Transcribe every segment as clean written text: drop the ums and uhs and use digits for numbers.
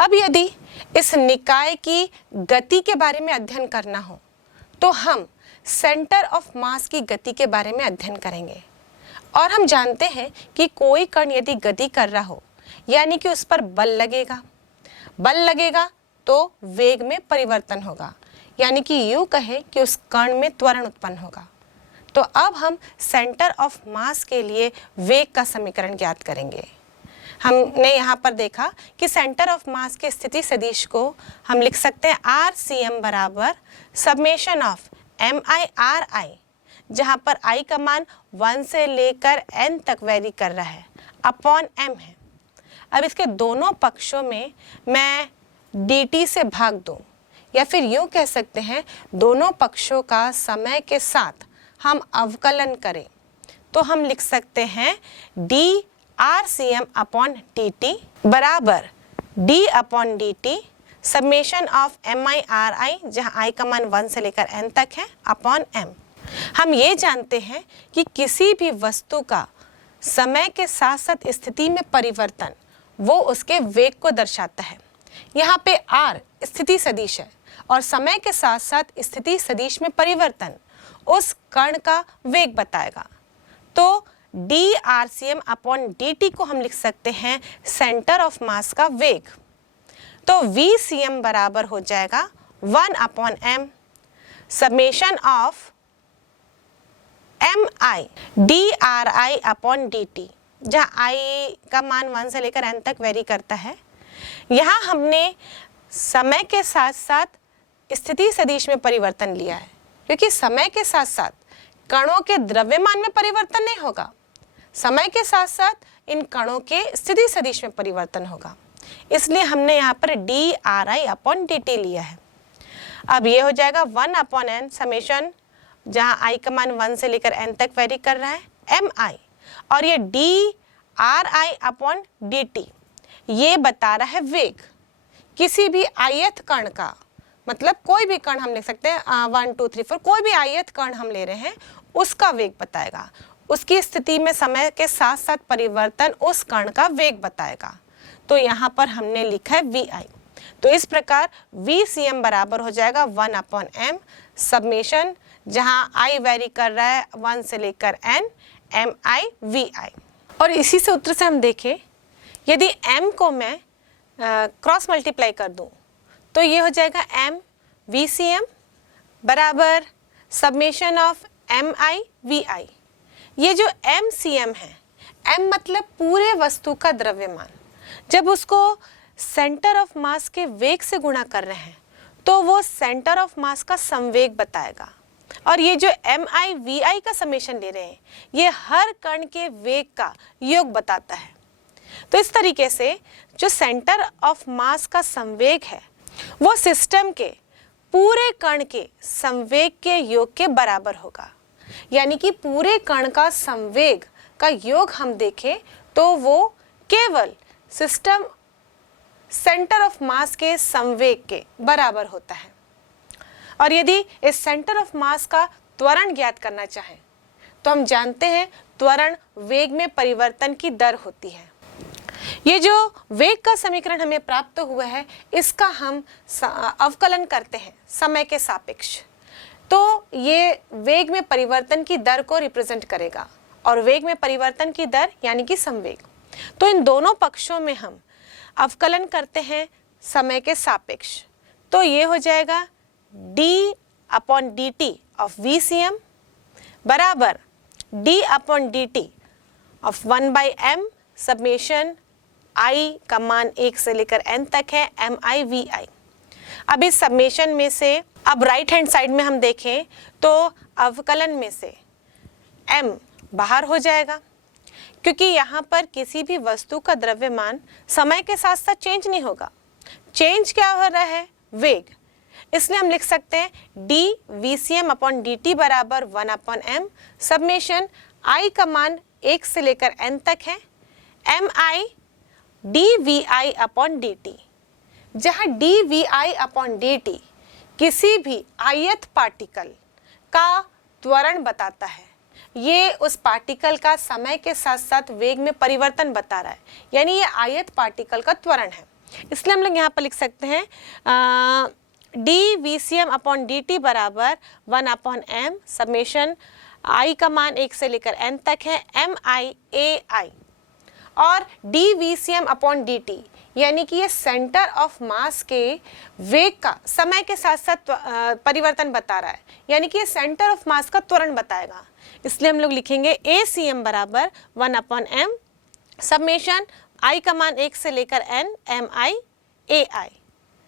अब यदि इस निकाय की गति के बारे में अध्ययन करना हो तो हम सेंटर ऑफ मास की गति के बारे में अध्ययन करेंगे। और हम जानते हैं कि कोई कण यदि गति कर रहा हो यानी कि उस पर बल लगेगा तो वेग में परिवर्तन होगा, यानी कि यूँ कहें कि उस कण में त्वरण उत्पन्न होगा। तो अब हम सेंटर ऑफ मास के लिए वेग का समीकरण ज्ञात करेंगे। हमने यहाँ पर देखा कि सेंटर ऑफ मास के स्थिति सदिश को हम लिख सकते हैं RCM बराबर समेशन ऑफ MI/RI, जहाँ पर I का मान 1 से लेकर N तक वेरी कर रहा है, अपॉन M है। अब इसके दोनों पक्षों में मैं dt से भाग दूँ, या फिर यूँ कह सकते हैं दोनों पक्षों का समय के साथ हम अवकलन करें तो हम लिख सकते हैं dRCM अपॉन dt बराबर d upon dt summation of MI/RI, जहाँ I का मान 1 से लेकर N तक है, अपॉन M। हम ये जानते हैं कि किसी भी वस्तु का समय के साथ साथ स्थिति में परिवर्तन वो उसके वेग को दर्शाता है। यहाँ पे R स्थिति सदिश है और समय के साथ साथ स्थिति सदिश में परिवर्तन उस कण का वेग बताएगा। तो dRCM अपॉन dt को हम लिख सकते हैं सेंटर ऑफ मास का वेग। तो VCM बराबर हो जाएगा 1 upon M summation of MI dRI upon dt, जहाँ I का मान 1 से लेकर N तक वेरी करता है। यहाँ हमने समय के साथ साथ स्थिति सदिश में परिवर्तन लिया है, क्योंकि समय के साथ साथ कणों के द्रव्यमान में परिवर्तन नहीं होगा, समय के साथ साथ इन कणों के स्थिति सदिश में परिवर्तन होगा, इसलिए हमने यहाँ पर dRI अपॉन dt लिया है। अब ये हो जाएगा 1 अपॉन N समेशन, जहाँ I का मान 1 से लेकर N तक वेरी कर रहा है, MI, और ये dRI अपॉन dt ये बता रहा है वेग। किसी भी आयत कण का, मतलब कोई भी कण हम लिख सकते हैं 1 2 3 4, कोई भी आयत कण हम ले रहे हैं उसका वेग बताएगा, उसकी स्थिति में समय के साथ साथ परिवर्तन उस कण का वेग बताएगा। तो यहाँ पर हमने लिखा है VI। तो इस प्रकार VCM बराबर हो जाएगा 1 अपॉन M समेशन, जहाँ I वेरी कर रहा है 1 से लेकर N, MI VI। और इसी से उत्तर से हम देखें, यदि M को मैं क्रॉस मल्टीप्लाई कर दूं तो ये हो जाएगा M VCM बराबर समेशन ऑफ MI VI। ये जो MCM है, M मतलब पूरे वस्तु का द्रव्यमान, जब उसको सेंटर ऑफ मास के वेग से गुणा कर रहे हैं तो वो सेंटर ऑफ मास का संवेग बताएगा। और ये जो MI VI का समेशन ले रहे हैं ये हर कण के वेग का योग बताता है। तो इस तरीके से जो सेंटर ऑफ मास का संवेग है वो सिस्टम के पूरे कण के संवेग के योग के बराबर होगा, यानी कि पूरे कण का संवेग का योग हम देखें तो वो केवल सिस्टम सेंटर ऑफ मास के संवेग के बराबर होता है। और यदि इस सेंटर ऑफ मास का त्वरण ज्ञात करना चाहें तो हम जानते हैं त्वरण वेग में परिवर्तन की दर होती है। ये जो वेग का समीकरण हमें प्राप्त हुआ है इसका हम अवकलन करते हैं समय के सापेक्ष, तो ये वेग में परिवर्तन की दर को रिप्रेजेंट करेगा, और वेग में परिवर्तन की दर यानी कि संवेग। तो इन दोनों पक्षों में हम अवकलन करते हैं समय के सापेक्ष, तो ये हो जाएगा d upon dt of VCM बराबर d upon dt of 1 by M summation I का मान 1 से लेकर N तक है, MI VI। अब इस समेशन में से अब राइट हैंड साइड में हम देखें तो अवकलन में से M बाहर हो जाएगा, क्योंकि यहाँ पर किसी भी वस्तु का द्रव्यमान समय के साथ साथ चेंज नहीं होगा। चेंज क्या हो रहा है? वेग। इसलिए हम लिख सकते हैं d VCM अपॉन dt बराबर 1 अपॉन M समेशन I का मान 1 से लेकर N तक है, MI dVI अपॉन dt, जहाँ dVI अपॉन dt किसी भी आयत पार्टिकल का त्वरण बताता है। ये उस पार्टिकल का समय के साथ साथ वेग में परिवर्तन बता रहा है, यानी ये आयत पार्टिकल का त्वरण है। इसलिए हम लोग यहाँ पर लिख सकते हैं D V C M upon D T बराबर 1/m समेशन आई का मान 1 से लेकर n तक है MI/AI, और D V C M upon D T यानी कि ये सेंटर ऑफ मास के वेग का समय के साथ साथ परिवर्तन बता रहा है, यानी कि ये सेंटर ऑफ मास का त्वरण बताएगा। इसलिए हम लोग लिखेंगे ACM बराबर 1/m समेशन आई का मान 1 से लेकर n MI/AI।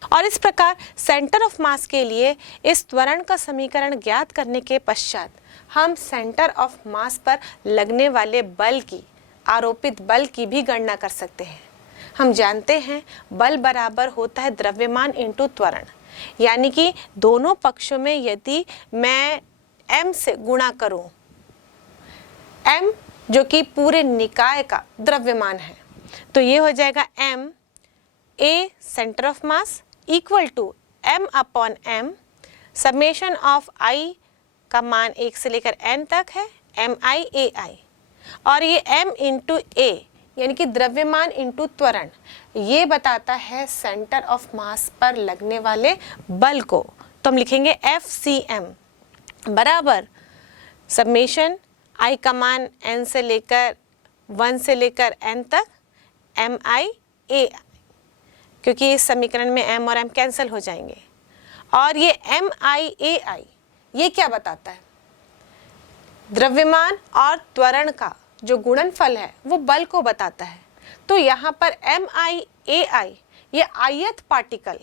और इस प्रकार सेंटर ऑफ मास के लिए इस त्वरण का समीकरण ज्ञात करने के पश्चात हम सेंटर ऑफ मास पर लगने वाले बल की, आरोपित बल की भी गणना कर सकते हैं। हम जानते हैं बल बराबर होता है द्रव्यमान इंटू त्वरण, यानी कि दोनों पक्षों में यदि मैं m से गुणा करूं, m जो कि पूरे निकाय का द्रव्यमान है, तो ये हो जाएगा m a centre of mass equal to m/m summation of i का मान 1 से लेकर n तक है MI/AI, और ये m इंटू a यानी कि द्रव्यमान इंटू त्वरण ये बताता है सेंटर ऑफ मास पर लगने वाले बल को। तो हम लिखेंगे FCM बराबर समेशन i का मान n से लेकर 1 से लेकर n तक MI/AI, क्योंकि इस समीकरण में m और m कैंसिल हो जाएंगे। और ये MI/AI ये क्या बताता है? द्रव्यमान और त्वरण का जो गुणनफल है वो बल को बताता है। तो यहाँ पर MI/AI ये आयत पार्टिकल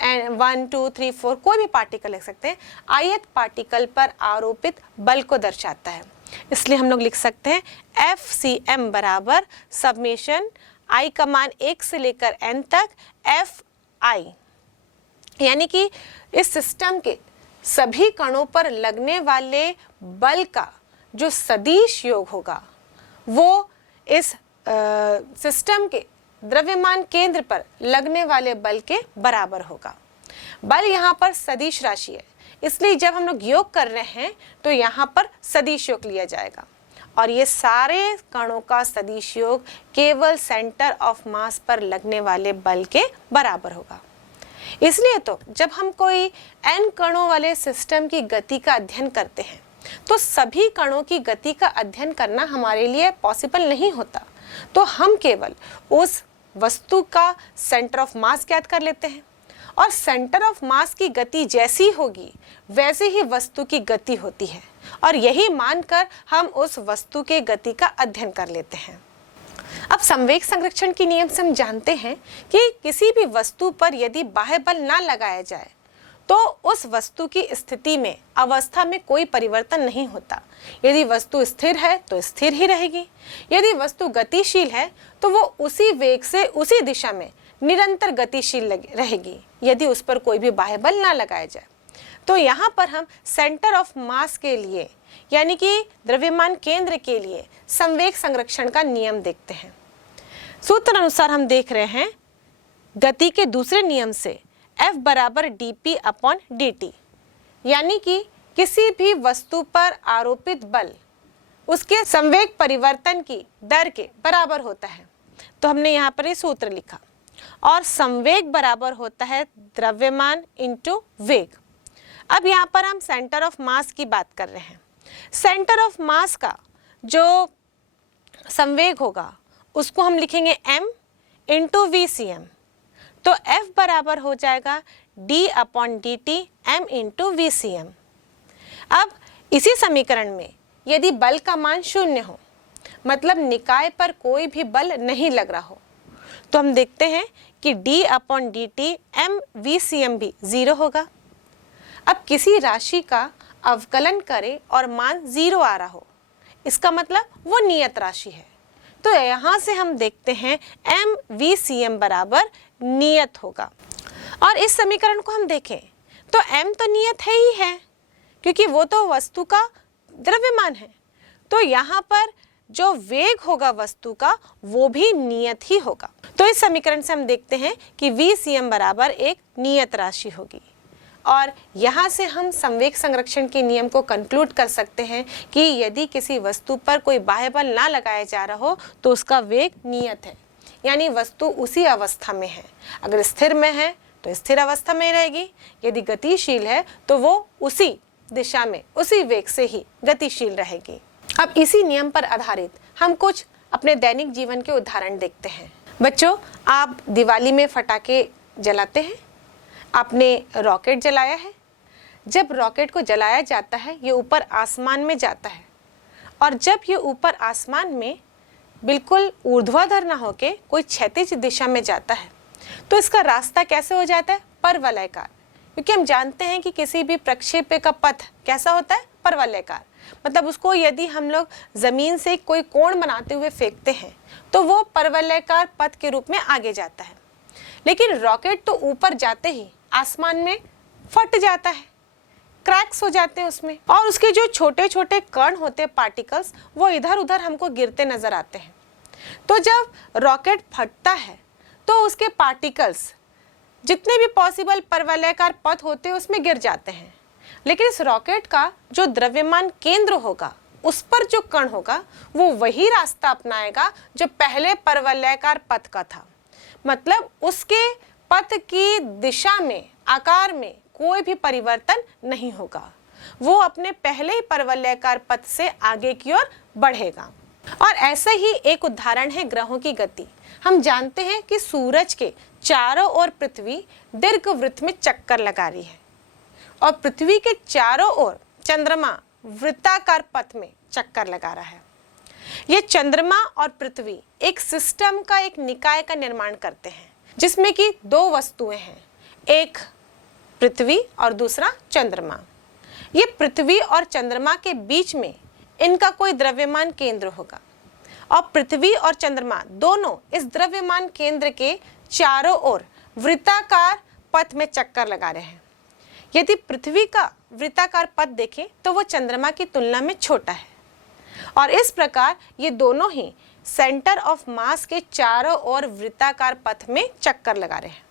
1 2 3 4 कोई भी पार्टिकल लिख सकते हैं, आयत पार्टिकल पर आरोपित बल को दर्शाता है। इसलिए हम लोग लिख सकते हैं FCM बराबर समेशन i का मान 1 से लेकर n तक FI, यानी कि इस सिस्टम के सभी कणों पर लगने वाले बल का जो सदिश योग होगा वो इस सिस्टम के द्रव्यमान केंद्र पर लगने वाले बल के बराबर होगा। बल यहाँ पर सदिश राशि है, इसलिए जब हम लोग योग कर रहे हैं तो यहाँ पर सदिश योग लिया जाएगा, और ये सारे कणों का सदिश योग केवल सेंटर ऑफ मास पर लगने वाले बल के बराबर होगा। इसलिए तो जब हम कोई n कणों वाले सिस्टम की गति का अध्ययन करते हैं तो सभी कणों की गति का अध्ययन करना हमारे लिए पॉसिबल नहीं होता, तो हम केवल उस वस्तु का सेंटर ऑफ मास ज्ञात कर लेते हैं, और सेंटर ऑफ मास की गति जैसी होगी वैसे ही वस्तु की गति होती है, और यही मानकर हम उस वस्तु के गति का अध्ययन कर लेते हैं। अब संवेग संरक्षण के नियम से हम जानते हैं कि किसी भी वस्तु पर यदि बाह्य बल ना लगाया जाए तो उस वस्तु की स्थिति में, अवस्था में कोई परिवर्तन नहीं होता। यदि वस्तु स्थिर है तो स्थिर ही रहेगी, यदि वस्तु गतिशील है तो वो उसी वेग से उसी दिशा में निरंतर गतिशील रहेगी, यदि उस पर कोई भी बाह्य बल ना लगाया जाए। तो यहाँ पर हम सेंटर ऑफ मास के लिए, यानी कि द्रव्यमान केंद्र के लिए संवेग संरक्षण का नियम देखते हैं। सूत्र अनुसार हम देख रहे हैं गति के दूसरे नियम से F बराबर dp अपॉन dt, यानी कि किसी भी वस्तु पर आरोपित बल उसके संवेग परिवर्तन की दर के बराबर होता है। तो हमने यहाँ पर ये सूत्र लिखा, और संवेग बराबर होता है द्रव्यमान इंटू वेग। अब यहाँ पर हम सेंटर ऑफ मास की बात कर रहे हैं। सेंटर ऑफ मास का जो संवेग होगा उसको हम लिखेंगे m इंटू VCM। तो F बराबर हो जाएगा d upon dt m into VCM। अब इसी समीकरण में यदि बल का मान 0 हो, मतलब निकाय पर कोई भी बल नहीं लग रहा हो, तो हम देखते हैं कि d upon dt m VCM भी 0 होगा। अब किसी राशि का अवकलन करें और मान 0 आ रहा हो, इसका मतलब वो नियत राशि है। तो यहाँ से हम देखते हैं m VCM बराबर नियत होगा। और इस समीकरण को हम देखें तो m तो नियत है ही है, क्योंकि वो तो वस्तु का द्रव्यमान है। तो यहाँ पर जो वेग होगा वस्तु का वो भी नियत ही होगा। तो इस समीकरण से हम देखते हैं कि VCM बराबर एक नियत राशि होगी, और यहाँ से हम संवेग संरक्षण के नियम को कंक्लूड कर सकते हैं कि यदि किसी वस्तु पर कोई बाह्य बल ना लगाया जा रहा हो तो उसका वेग नियत है। यानी वस्तु उसी अवस्था में है। अगर स्थिर में है तो स्थिर अवस्था में रहेगी, यदि गतिशील है तो वो उसी दिशा में उसी वेग से ही गतिशील रहेगी। अब इसी नियम पर आधारित हम कुछ अपने दैनिक जीवन के उदाहरण देखते हैं। बच्चों, आप दिवाली में फटाके जलाते हैं, आपने रॉकेट जलाया है। जब रॉकेट को जलाया जाता है ये ऊपर आसमान में जाता है, और जब ये ऊपर आसमान में बिल्कुल ऊर्ध्वाधर ना होके कोई क्षैतिज दिशा में जाता है तो इसका रास्ता कैसे हो जाता है? परवलयाकार। क्योंकि हम जानते हैं कि किसी भी प्रक्षेप्य का पथ कैसा होता है? परवलयाकार। मतलब उसको यदि हम लोग जमीन से कोई कोण बनाते हुए फेंकते हैं तो वो परवलयाकार पथ के रूप में आगे जाता है। लेकिन रॉकेट तो ऊपर जाते ही आसमान में फट जाता है, क्रैक्स हो जाते हैं उसमें, और उसके जो छोटे छोटे कण होते हैं, पार्टिकल्स, वो इधर उधर हमको गिरते नजर आते हैं। तो जब रॉकेट फटता है तो उसके पार्टिकल्स जितने भी पॉसिबल परवलयाकार पथ होते हैं उसमें गिर जाते हैं। लेकिन इस रॉकेट का जो द्रव्यमान केंद्र होगा उस पर जो कण होगा वो वही रास्ता अपनाएगा जो पहले परवलयाकार पथ का था। मतलब उसके पथ की दिशा में, आकार में कोई भी परिवर्तन नहीं होगा, वो अपने पहले ही परवलयाकार पथ से आगे की ओर बढ़ेगा। और ऐसा ही एक उदाहरण है ग्रहों की गति। हम जानते हैं कि सूरज के चारों ओर पृथ्वी दीर्घवृत्त में चक्कर लगा रही है, और पृथ्वी के चारों ओर चंद्रमा वृत्ताकार पथ में चक्कर लगा रहा है। ये चंद्रमा और पृथ्वी एक सिस्टम का, एक निकाय का निर्माण करते हैं जिसमें कि दो वस्तुएं हैं, एक पृथ्वी और दूसरा चंद्रमा। ये पृथ्वी और चंद्रमा के बीच में इनका कोई द्रव्यमान केंद्र होगा, और पृथ्वी और चंद्रमा दोनों इस द्रव्यमान केंद्र के चारों ओर वृत्ताकार पथ में चक्कर लगा रहे हैं। यदि पृथ्वी का वृत्ताकार पथ देखें तो वो चंद्रमा की तुलना में छोटा है, और इस प्रकार ये दोनों ही सेंटर ऑफ मास के चारों ओर वृत्ताकार पथ में चक्कर लगा रहे हैं।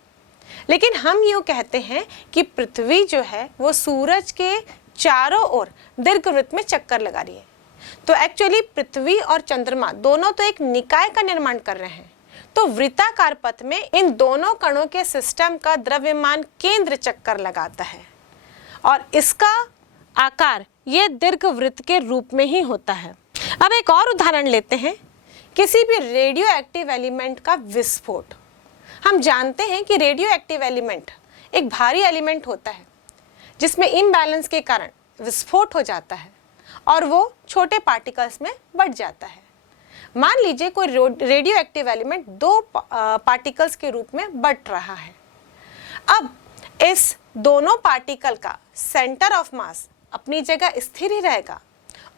लेकिन हम यूँ कहते हैं कि पृथ्वी जो है वो सूरज के चारों ओर दीर्घवृत्त में चक्कर लगा रही है। तो एक्चुअली पृथ्वी और चंद्रमा दोनों तो एक निकाय का निर्माण कर रहे हैं, तो वृत्ताकार पथ में इन दोनों कणों के सिस्टम का द्रव्यमान केंद्र चक्कर लगाता है, और इसका आकार ये दीर्घवृत्त के रूप में ही होता है। अब एक और उदाहरण लेते हैं, किसी भी रेडियो एक्टिव एलिमेंट का विस्फोट। हम जानते हैं कि रेडियो एक्टिव एलिमेंट एक भारी एलिमेंट होता है जिसमें इम्बैलेंस के कारण विस्फोट हो जाता है और वो छोटे पार्टिकल्स में बढ़ जाता है। मान लीजिए कोई रेडियो एक्टिव एलिमेंट दो पार्टिकल्स के रूप में बढ़ रहा है। अब इस दोनों पार्टिकल का सेंटर ऑफ मास अपनी जगह स्थिर ही रहेगा,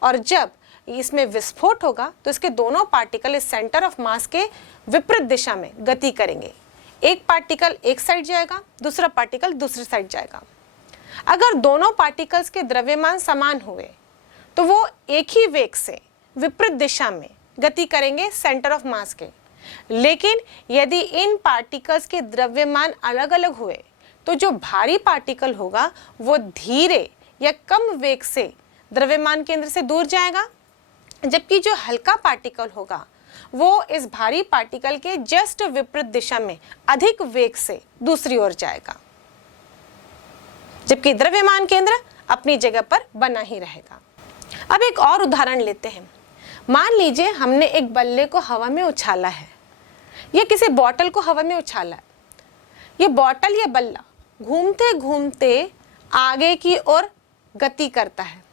और जब इसमें विस्फोट होगा तो इसके दोनों पार्टिकल इस सेंटर ऑफ मास के विपरीत दिशा में गति करेंगे। एक पार्टिकल एक साइड जाएगा, दूसरा पार्टिकल दूसरी साइड जाएगा। अगर दोनों पार्टिकल्स के द्रव्यमान समान हुए तो वो एक ही वेग से विपरीत दिशा में गति करेंगे सेंटर ऑफ मास के। लेकिन यदि इन पार्टिकल्स के द्रव्यमान अलग अलग हुए तो जो भारी पार्टिकल होगा वो धीरे या कम वेग से द्रव्यमान केंद्र से दूर जाएगा, जबकि जो हल्का पार्टिकल होगा वो इस भारी पार्टिकल के जस्ट विपरीत दिशा में अधिक वेग से दूसरी ओर जाएगा, जबकि द्रव्यमान केंद्र अपनी जगह पर बना ही रहेगा। अब एक और उदाहरण लेते हैं। मान लीजिए हमने एक बल्ले को हवा में उछाला है, या किसी बॉटल को हवा में उछाला है। ये बॉटल या बल्ला घूमते घूमते आगे की ओर गति करता है।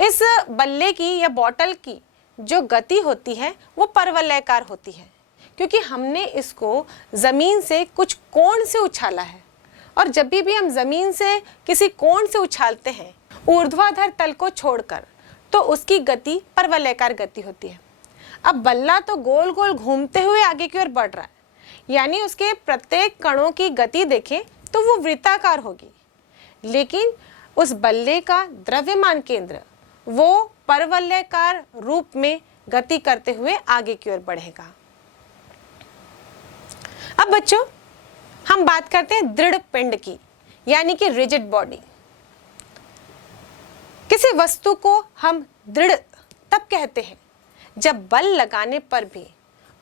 इस बल्ले की या बॉटल की जो गति होती है वो परवलयाकार होती है, क्योंकि हमने इसको ज़मीन से कुछ कोण से उछाला है, और जब भी हम ज़मीन से किसी कोण से उछालते हैं ऊर्ध्वाधर तल को छोड़कर, तो उसकी गति परवलयाकार गति होती है। अब बल्ला तो गोल गोल घूमते हुए आगे की ओर बढ़ रहा है, यानी उसके प्रत्येक कणों की गति देखें तो वो वृत्ताकार होगी, लेकिन उस बल्ले का द्रव्यमान केंद्र वो परवलयाकार रूप में गति करते हुए आगे की ओर बढ़ेगा। अब बच्चों, हम बात करते हैं दृढ़ पिंड की, यानी कि रिजिड बॉडी। किसी वस्तु को हम दृढ़ तब कहते हैं जब बल लगाने पर भी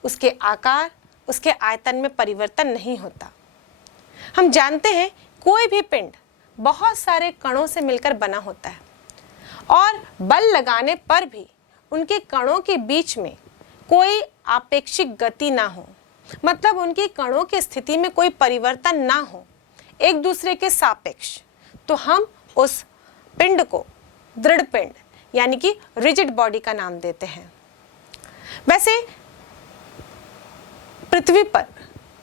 उसके आकार उसके आयतन में परिवर्तन नहीं होता। हम जानते हैं कोई भी पिंड बहुत सारे कणों से मिलकर बना होता है और बल लगाने पर भी उनके कणों के बीच में कोई आपेक्षिक गति ना हो, मतलब उनकी कणों की स्थिति में कोई परिवर्तन ना हो एक दूसरे के सापेक्ष, तो हम उस पिंड को दृढ़ पिंड यानी कि रिजिड बॉडी का नाम देते हैं। वैसे पृथ्वी पर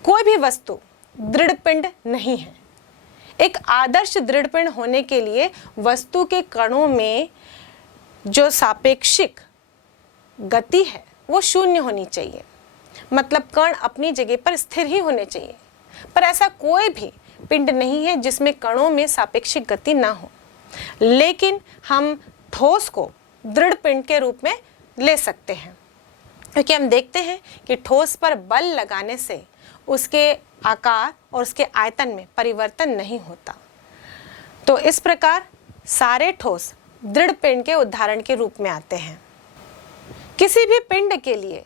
कोई भी वस्तु दृढ़ पिंड नहीं है। एक आदर्श दृढ़ पिंड होने के लिए वस्तु के कणों में जो सापेक्षिक गति है वो शून्य होनी चाहिए, मतलब कण अपनी जगह पर स्थिर ही होने चाहिए। पर ऐसा कोई भी पिंड नहीं है जिसमें कणों में सापेक्षिक गति ना हो, लेकिन हम ठोस को दृढ़ पिंड के रूप में ले सकते हैं, क्योंकि हम देखते हैं कि ठोस पर बल लगाने से उसके आकार और उसके आयतन में परिवर्तन नहीं होता। तो इस प्रकार सारे ठोस दृढ़ पिंड के उदाहरण के रूप में आते हैं। किसी भी पिंड के लिए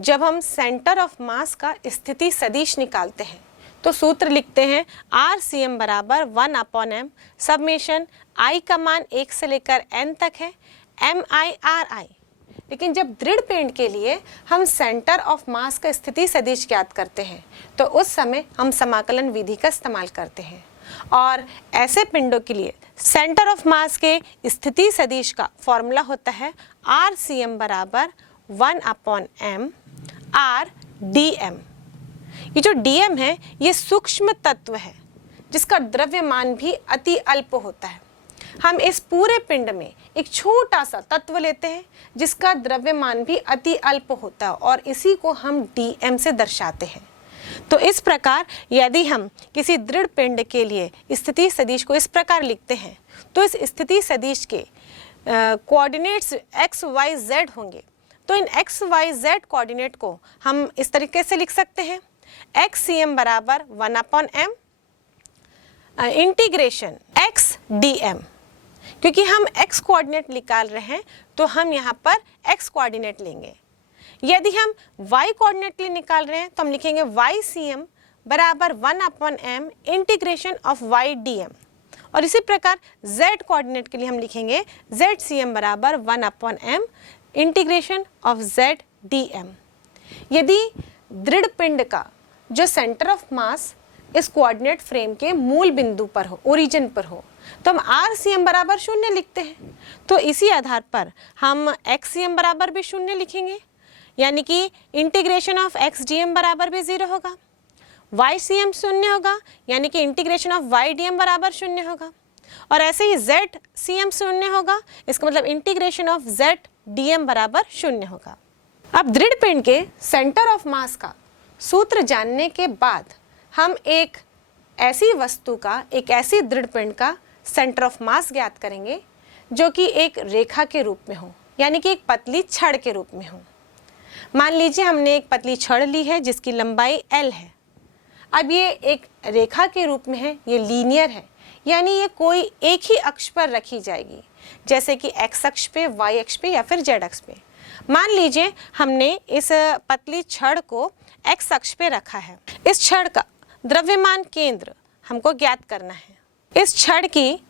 जब हम सेंटर ऑफ मास का स्थिति सदिश निकालते हैं तो सूत्र लिखते हैं RCM बराबर 1/m सबमेशन I का मान 1 से लेकर n तक है MI/RI। लेकिन जब दृढ़ पिंड के लिए हम सेंटर ऑफ मास का स्थिति सदिश ज्ञात करते हैं तो उस समय हम समाकलन विधि का इस्तेमाल करते हैं, और ऐसे पिंडों के लिए सेंटर ऑफ मास के स्थिति सदिश का फॉर्मूला होता है RCM बराबर 1/m RdM। ये जो dm है ये सूक्ष्म तत्व है जिसका द्रव्यमान भी अति अल्प होता है। हम इस पूरे पिंड में एक छोटा सा तत्व लेते हैं जिसका द्रव्यमान भी अति अल्प होता है और इसी को हम dm से दर्शाते हैं। तो इस प्रकार यदि हम किसी दृढ़ पिंड के लिए स्थिति सदिश को इस प्रकार लिखते हैं तो इस स्थिति सदिश के कोऑर्डिनेट्स x, y, z होंगे। तो इन x, y, z कोऑर्डिनेट को हम इस तरीके से लिख सकते हैं XCM बराबर 1/m इंटीग्रेशन x dm। क्योंकि हम x कोऑर्डिनेट निकाल रहे हैं तो हम यहाँ पर x कोऑर्डिनेट लेंगे। यदि हम y कोऑर्डिनेट लिए निकाल रहे हैं तो हम लिखेंगे YCM बराबर 1/m integration of y dm। और इसी प्रकार z कोऑर्डिनेट के लिए हम लिखेंगे ZCM बराबर 1/m integration of z dm। यदि दृढ़ पिंड का जो सेंटर ऑफ मास इस कोऑर्डिनेट फ्रेम के मूल बिंदु पर हो, ओरिजिन पर हो, तो हम RCM बराबर 0 लिखते हैं। तो इसी आधार पर हम XCM बराबर भी 0 लिखेंगे, यानी कि इंटीग्रेशन ऑफ XDM बराबर भी 0 होगा। YCM 0 होगा, यानी कि इंटीग्रेशन ऑफ YDM बराबर 0 होगा। और ऐसे ही ZCM 0 होगा, इसका मतलब इंटीग्रेशन ऑफ ZDM बराबर 0 होगा। अब दृढ़ पिंड के सेंटर ऑफ मास का सूत्र जानने के बाद हम एक ऐसी वस्तु का, एक ऐसी दृढ़ पिंड का सेंटर ऑफ मास ज्ञात करेंगे जो कि एक रेखा के रूप में हो, यानी कि एक पतली छड़ के रूप में हो। मान लीजिए हमने एक पतली छड़ ली है जिसकी लंबाई L है। अब ये एक रेखा के रूप में है, ये लीनियर है, यानी ये कोई एक ही अक्ष पर रखी जाएगी, जैसे कि x अक्ष पे, y अक्ष पे या फिर z अक्ष पे। मान लीजिए हमने इस पतली छड़ को x अक्ष पे रखा है। इस छड़ का द्रव्यमान केंद्र हमको ज्ञात करना है। इस छड़ की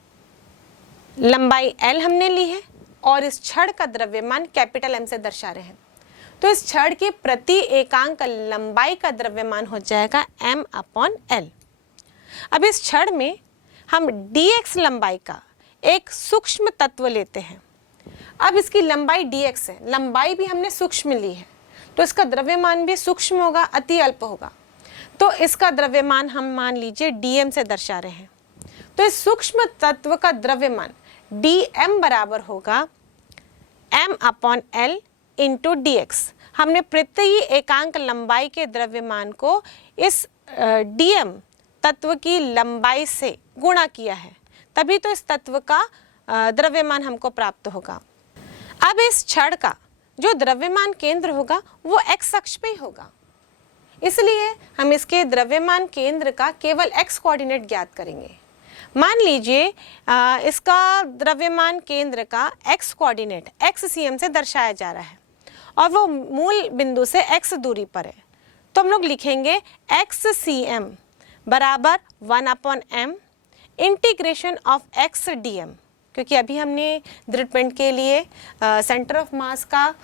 लंबाई L हमने ली है और इस छड़ का द्रव्यमान कैपिटल M से दर्शा रहे हैं। तो इस छड़ की प्रति एकांक लंबाई का द्रव्यमान हो जाएगा m/L। अब इस छड़ में हम dx लंबाई का एक सूक्ष्म तत्व लेते हैं। अब इसकी लंबाई dx है, लंबाई भी हमने सूक्ष्म ली है, तो इसका द्रव्यमान भी सूक्ष्म होगा, अति अल्प होगा। तो इसका द्रव्यमान हम मान लीजिए dm से दर्शा रहे हैं। तो इस सूक्ष्म तत्व का द्रव्यमान dm बराबर होगा m/L इंटू dx। हमने प्रति एकांक लंबाई के द्रव्यमान को इस dm तत्व की लंबाई से गुणा किया है, तभी तो इस तत्व का द्रव्यमान हमको प्राप्त होगा। अब इस छड़ का जो द्रव्यमान केंद्र होगा वो x अक्ष पे ही होगा, इसलिए हम इसके द्रव्यमान केंद्र का केवल x कोऑर्डिनेट ज्ञात करेंगे। मान लीजिए इसका द्रव्यमान केंद्र का x कोऑर्डिनेट XCM से दर्शाया जा रहा है और वो मूल बिंदु से x दूरी पर है। तो हम लोग लिखेंगे XCm बराबर 1/m इंटीग्रेशन ऑफ XDm, क्योंकि अभी हमने दृढ़पिंड के लिए सेंटर ऑफ मास का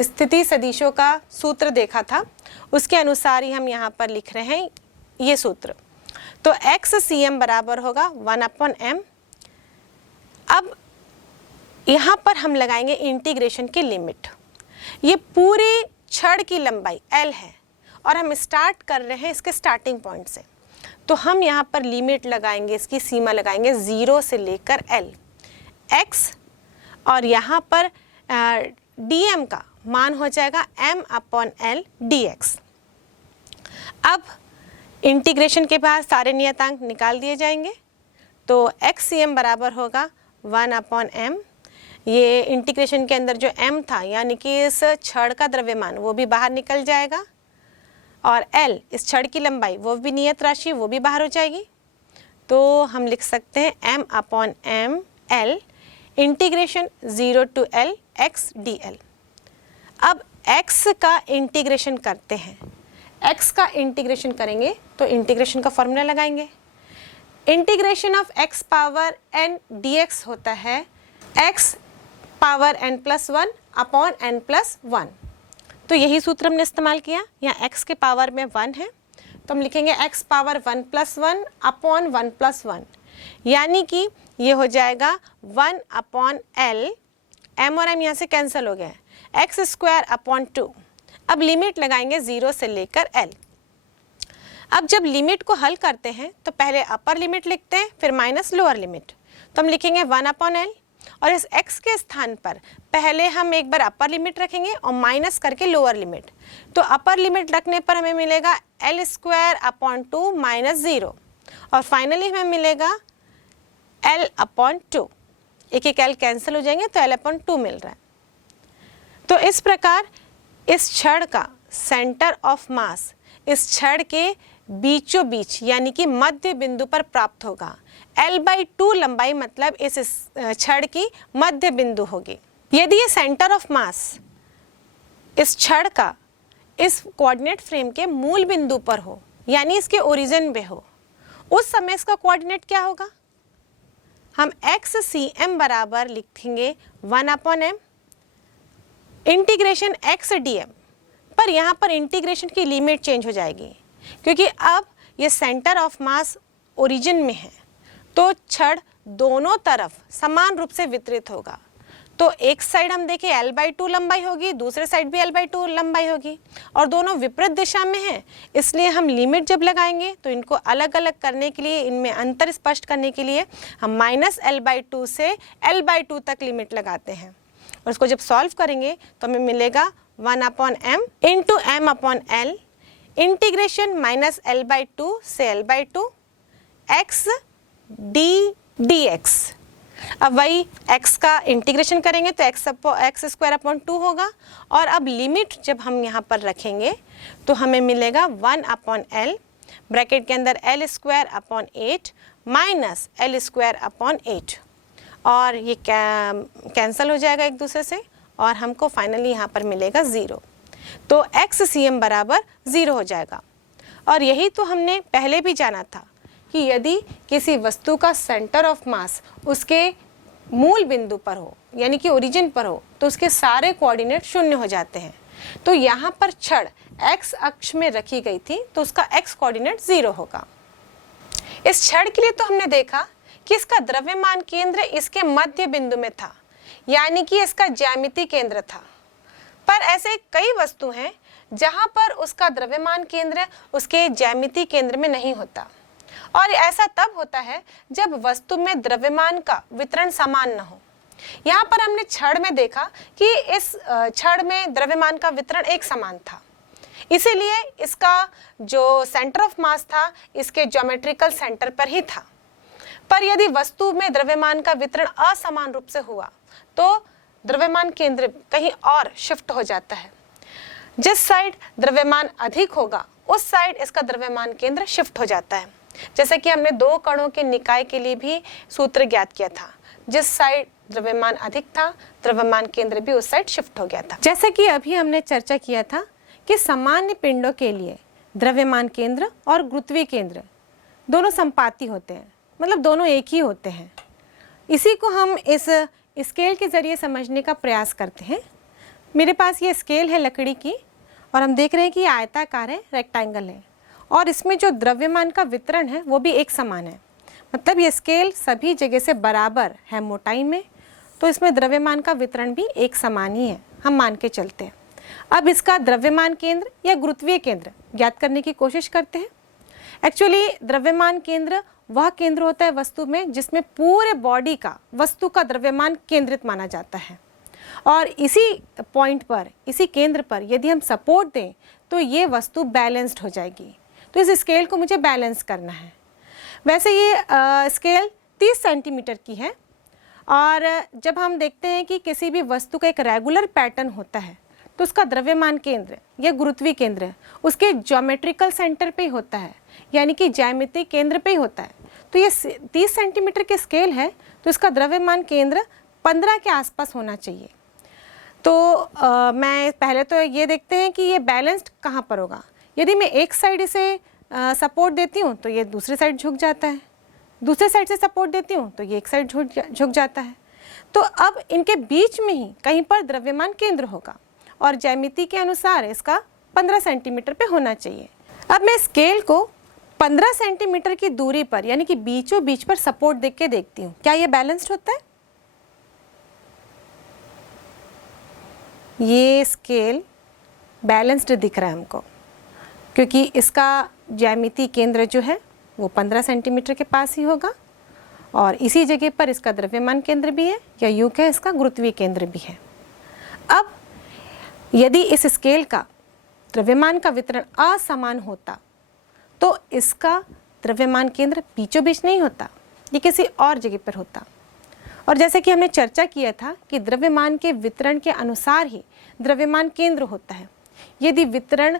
स्थिति सदिशों का सूत्र देखा था, उसके अनुसार ही हम यहाँ पर लिख रहे हैं ये सूत्र। तो XCm बराबर होगा 1/m। अब यहाँ पर हम लगाएंगे इंटीग्रेशन की लिमिट। ये पूरी छड़ की लंबाई L है और हम स्टार्ट कर रहे हैं इसके स्टार्टिंग पॉइंट से, तो हम यहाँ पर लिमिट लगाएंगे, इसकी सीमा लगाएंगे 0 से लेकर L x, और यहाँ पर dm का मान हो जाएगा m/L dx। अब इंटीग्रेशन के बाद सारे नियतांक निकाल दिए जाएंगे, तो XCm बराबर होगा 1/m। ये इंटीग्रेशन के अंदर जो m था यानी कि इस छड़ का द्रव्यमान वो भी बाहर निकल जाएगा, और L इस छड़ की लंबाई वो भी नियत राशि वो भी बाहर हो जाएगी। तो हम लिख सकते हैं m/m L integration 0 to L x dl। अब x का इंटीग्रेशन करते हैं, x का इंटीग्रेशन करेंगे तो इंटीग्रेशन का फॉर्मूला लगाएंगे। Integration of x power n dx होता है x पावर n+1/n+1। तो यही सूत्र हमने इस्तेमाल किया। यहाँ x के पावर में 1 है तो हम लिखेंगे x पावर 1+1/1+1, यानी कि ये हो जाएगा 1/L, m और m यहाँ से कैंसिल हो गया, x²/2। अब लिमिट लगाएंगे 0 से लेकर L। अब जब लिमिट को हल करते हैं तो पहले अपर लिमिट लिखते हैं, फिर माइनस लोअर लिमिट। तो हम लिखेंगे 1/L, और इस x के स्थान पर पहले हम एक बार अपर लिमिट रखेंगे और माइनस करके लोअर लिमिट। तो अपर लिमिट रखने पर हमें मिलेगा L²/2 - 0, और फाइनली हमें मिलेगा L/2। एक एक L कैंसिल हो जाएंगे तो L/2 मिल रहा है। तो इस प्रकार इस छड़ का सेंटर ऑफ मास इस छड़ के बीचों बीच यानी कि मध्य बिंदु पर प्राप्त होगा। L/2 लंबाई मतलब इस छड़ की मध्य बिंदु होगी। यदि ये सेंटर ऑफ मास इस छड़ का इस कोऑर्डिनेट फ्रेम के मूल बिंदु पर हो यानी इसके ओरिजिन पे हो, उस समय इसका कोऑर्डिनेट क्या होगा? हम XCm बराबर लिखेंगे 1/m इंटीग्रेशन XDm। पर यहाँ पर इंटीग्रेशन की लिमिट चेंज हो जाएगी, क्योंकि अब ये सेंटर ऑफ मास ओरिजिन में है, तो छड़ दोनों तरफ समान रूप से वितरित होगा। तो एक साइड हम देखें L/2 लंबाई होगी, दूसरे साइड भी L/2 लंबाई होगी, और दोनों विपरीत दिशा में हैं, इसलिए हम लिमिट जब लगाएंगे तो इनको अलग अलग करने के लिए, इनमें अंतर स्पष्ट करने के लिए हम -L/2 से L/2 तक लिमिट लगाते हैं। और इसको जब सॉल्व करेंगे तो हमें मिलेगा 1/m into m/L integration -L/2 से L/2 x dx। अब वही x का इंटीग्रेशन करेंगे तो x²/2 होगा, और अब लिमिट जब हम यहाँ पर रखेंगे तो हमें मिलेगा 1/L ब्रैकेट के अंदर L²/8 माइनस L²/8, और ये कैंसिल हो जाएगा एक दूसरे से, और हमको फाइनली यहाँ पर मिलेगा 0। तो XCm बराबर 0 हो जाएगा। और यही तो हमने पहले भी जाना था कि यदि किसी वस्तु का सेंटर ऑफ मास उसके मूल बिंदु पर हो यानी कि ओरिजिन पर हो तो उसके सारे कोऑर्डिनेट 0 हो जाते हैं। तो यहाँ पर छड़ x अक्ष में रखी गई थी तो उसका x कोऑर्डिनेट 0 होगा। इस छड़ के लिए तो हमने देखा कि इसका द्रव्यमान केंद्र इसके मध्य बिंदु में था, यानी कि इसका ज्यामितीय केंद्र था। पर ऐसे कई वस्तु हैं जहां पर उसका द्रव्यमान केंद्र उसके ज्यामितीय केंद्र में नहीं होता, और ऐसा तब होता है जब वस्तु में द्रव्यमान का वितरण समान न हो। यहाँ पर हमने छड़ में देखा कि इस छड़ में द्रव्यमान का वितरण एक समान था, इसीलिए इसका जो सेंटर ऑफ मास था इसके ज्योमेट्रिकल सेंटर पर ही था। पर यदि वस्तु में द्रव्यमान का वितरण असमान रूप से हुआ तो द्रव्यमान केंद्र कहीं और शिफ्ट हो जाता है। जिस साइड द्रव्यमान अधिक होगा उस साइड इसका द्रव्यमान केंद्र शिफ्ट हो जाता है। जैसे कि हमने दो कणों के निकाय के लिए भी सूत्र ज्ञात किया था, जिस साइड द्रव्यमान अधिक था द्रव्यमान केंद्र भी उस साइड शिफ्ट हो गया था। जैसे कि अभी हमने चर्चा किया था कि सामान्य पिंडों के लिए द्रव्यमान केंद्र और गुरुत्वीय केंद्र दोनों संपाती होते हैं, मतलब दोनों एक ही होते हैं। इसी को हम इस स्केल के ज़रिए समझने का प्रयास करते हैं। मेरे पास ये स्केल है लकड़ी की और हम देख रहे हैं कि ये आयताकार है, रेक्टेंगल है, और इसमें जो द्रव्यमान का वितरण है वो भी एक समान है। मतलब ये स्केल सभी जगह से बराबर है मोटाई में, तो इसमें द्रव्यमान का वितरण भी एक समान ही है, हम मान के चलते हैं। अब इसका द्रव्यमान केंद्र या गुरुत्वीय केंद्र ज्ञात करने की कोशिश करते हैं। एक्चुअली द्रव्यमान केंद्र वह केंद्र होता है वस्तु में जिसमें पूरे बॉडी का वस्तु का द्रव्यमान केंद्रित माना जाता है, और इसी पॉइंट पर, इसी केंद्र पर यदि हम सपोर्ट दें तो ये वस्तु बैलेंस्ड हो जाएगी। तो इस स्केल को मुझे बैलेंस करना है। वैसे ये स्केल 30 सेंटीमीटर की है, और जब हम देखते हैं कि किसी भी वस्तु का एक रेगुलर पैटर्न होता है तो उसका द्रव्यमान केंद्र या गुरुत्वीय केंद्र उसके ज्योमेट्रिकल सेंटर पे ही होता है, यानी कि ज्यामितीय केंद्र पे ही होता है। तो ये 30 सेंटीमीटर के स्केल है, तो इसका द्रव्यमान केंद्र 15 के आसपास होना चाहिए। तो मैं पहले तो ये देखते हैं कि ये बैलेंस्ड कहाँ पर होगा। यदि मैं एक साइड इसे सपोर्ट देती हूँ तो ये दूसरी साइड झुक जाता है, दूसरे साइड से सपोर्ट देती हूँ तो ये एक साइड झुक जाता है। तो अब इनके बीच में ही कहीं पर द्रव्यमान केंद्र होगा, और ज्यामिति के अनुसार इसका 15 सेंटीमीटर पे होना चाहिए। अब मैं स्केल को 15 सेंटीमीटर की दूरी पर, यानी कि बीचों बीच पर सपोर्ट देख के देखती हूँ, क्या ये बैलेंस्ड होता है? ये स्केल बैलेंस्ड दिख रहा है हमको, क्योंकि इसका ज्यामितीय केंद्र जो है वो 15 सेंटीमीटर के पास ही होगा, और इसी जगह पर इसका द्रव्यमान केंद्र भी है, या यूं कहें इसका गुरुत्वीय केंद्र भी है। अब यदि इस स्केल का द्रव्यमान का वितरण असमान होता तो इसका द्रव्यमान केंद्र बीचों बीच नहीं होता, ये किसी और जगह पर होता। और जैसे कि हमने चर्चा किया था कि द्रव्यमान के वितरण के अनुसार ही द्रव्यमान केंद्र होता है। यदि वितरण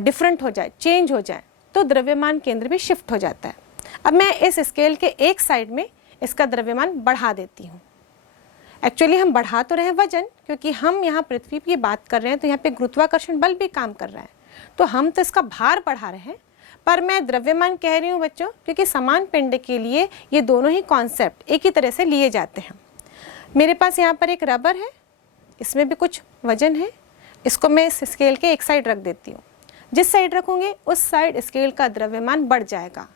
डिफरेंट हो जाए, चेंज हो जाए, तो द्रव्यमान केंद्र भी शिफ्ट हो जाता है। अब मैं इस स्केल के एक साइड में इसका द्रव्यमान बढ़ा देती हूँ। एक्चुअली हम बढ़ा तो रहे हैं वजन, क्योंकि हम यहाँ पृथ्वी की बात कर रहे हैं तो यहाँ पे गुरुत्वाकर्षण बल भी काम कर रहा है, तो हम तो इसका भार बढ़ा रहे हैं, पर मैं द्रव्यमान कह रही हूँ बच्चों, क्योंकि समान पिंड के लिए ये दोनों ही कॉन्सेप्ट एक ही तरह से लिए जाते हैं। मेरे पास यहाँ पर एक रबर है, इसमें भी कुछ वजन है, इसको मैं इस स्केल के एक साइड रख देती हूँ। जिस साइड रखूँगी उस साइड स्केल का द्रव्यमान बढ़ जाएगा,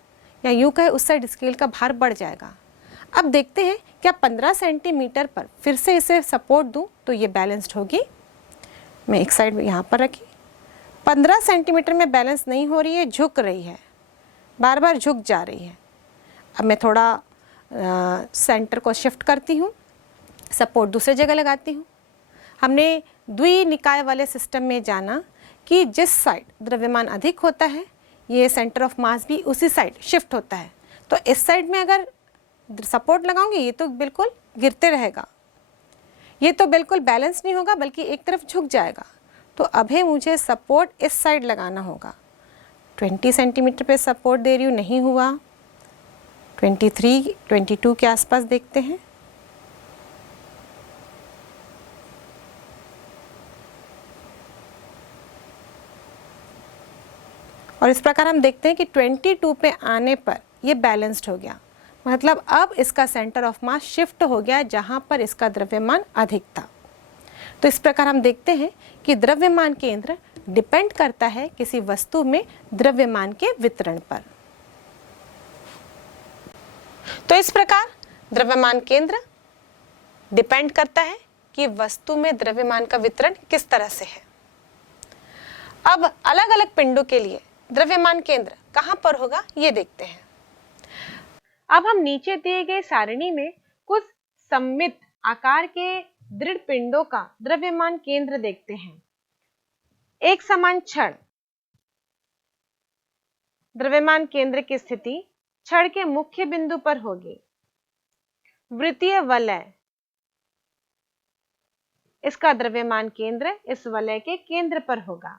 या यूँ कहे उस साइड स्केल का भार बढ़ जाएगा। अब देखते हैं क्या 15 सेंटीमीटर पर फिर से इसे सपोर्ट दूं तो ये बैलेंस्ड होगी। मैं एक साइड यहाँ पर रखी, 15 सेंटीमीटर में बैलेंस नहीं हो रही है, झुक रही है, बार बार झुक जा रही है। अब मैं थोड़ा सेंटर को शिफ्ट करती हूँ, सपोर्ट दूसरी जगह लगाती हूँ। हमने द्विनिकाय वाले सिस्टम में जाना कि जिस साइड द्रव्यमान अधिक होता है ये सेंटर ऑफ मास भी उसी साइड शिफ्ट होता है। तो इस साइड में अगर सपोर्ट लगाऊंगी ये तो बिल्कुल गिरते रहेगा, ये तो बिल्कुल बैलेंस नहीं होगा बल्कि एक तरफ झुक जाएगा। तो अभी मुझे सपोर्ट इस साइड लगाना होगा। 20 सेंटीमीटर पे सपोर्ट दे रही हूँ, नहीं हुआ। 23, 22 के आसपास देखते हैं। और इस प्रकार हम देखते हैं कि 22 पे आने पर ये बैलेंस्ड हो गया, मतलब अब इसका सेंटर ऑफ मास शिफ्ट हो गया जहाँ पर इसका द्रव्यमान अधिक था। तो इस प्रकार हम देखते हैं कि द्रव्यमान केंद्र डिपेंड करता है किसी वस्तु में द्रव्यमान के वितरण पर। तो इस प्रकार द्रव्यमान केंद्र डिपेंड करता है कि वस्तु में द्रव्यमान का वितरण किस तरह से है। अब अलग अलग पिंडों के लिए द्रव्यमान केंद्र कहां पर होगा ये देखते हैं। अब हम नीचे दिए गए सारणी में कुछ सममित आकार के दृढ़ पिंडों का द्रव्यमान केंद्र देखते हैं। एक समान छड़, द्रव्यमान केंद्र की स्थिति छड़ के मुख्य बिंदु पर होगी। वृत्तीय वलय, इसका द्रव्यमान केंद्र इस वलय के केंद्र पर होगा।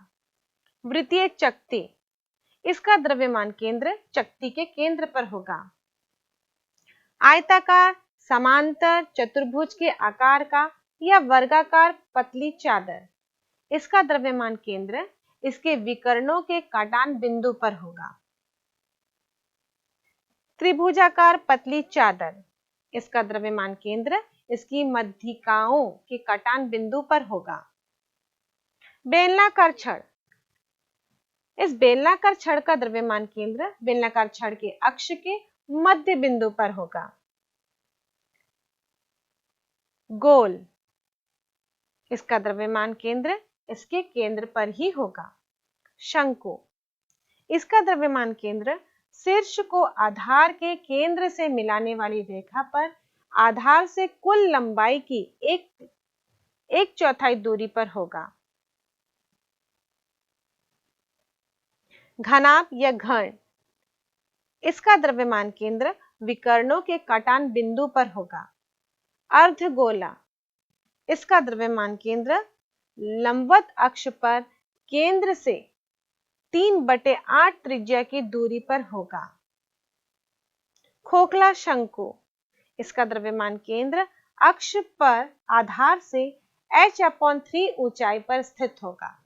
वृत्तीय चकती, इसका द्रव्यमान केंद्र चकती के केंद्र पर होगा। आयताकार, समांतर, चतुर्भुज के आकार का या वर्गाकार पतली चादर, इसका द्रव्यमान केंद्र इसके विकर्णों के काटान बिंदु पर होगा। त्रिभुजाकार पतली चादर, इसका द्रव्यमान केंद्र इसकी मध्यिकाओं के कटान बिंदु पर होगा। बेलनाकार छड़, इस बेलनाकार छड़ का द्रव्यमान केंद्र बेलनाकार छड़ के अक्ष के मध्य बिंदु पर होगा। गोल, इसका द्रव्यमान केंद्र इसके केंद्र पर ही होगा। शंकु, इसका द्रव्यमान केंद्र शीर्ष को आधार के केंद्र से मिलाने वाली रेखा पर आधार से कुल लंबाई की एक चौथाई दूरी पर होगा। घनाभ या घन, इसका द्रव्यमान केंद्र विकर्णों के काटान बिंदु पर होगा। अर्धगोला, इसका द्रव्यमान केंद्र लंबवत अक्ष पर केंद्र से 3/8 त्रिज्या की दूरी पर होगा। खोखला शंकु, इसका द्रव्यमान केंद्र अक्ष पर आधार से h/3 ऊंचाई पर स्थित होगा।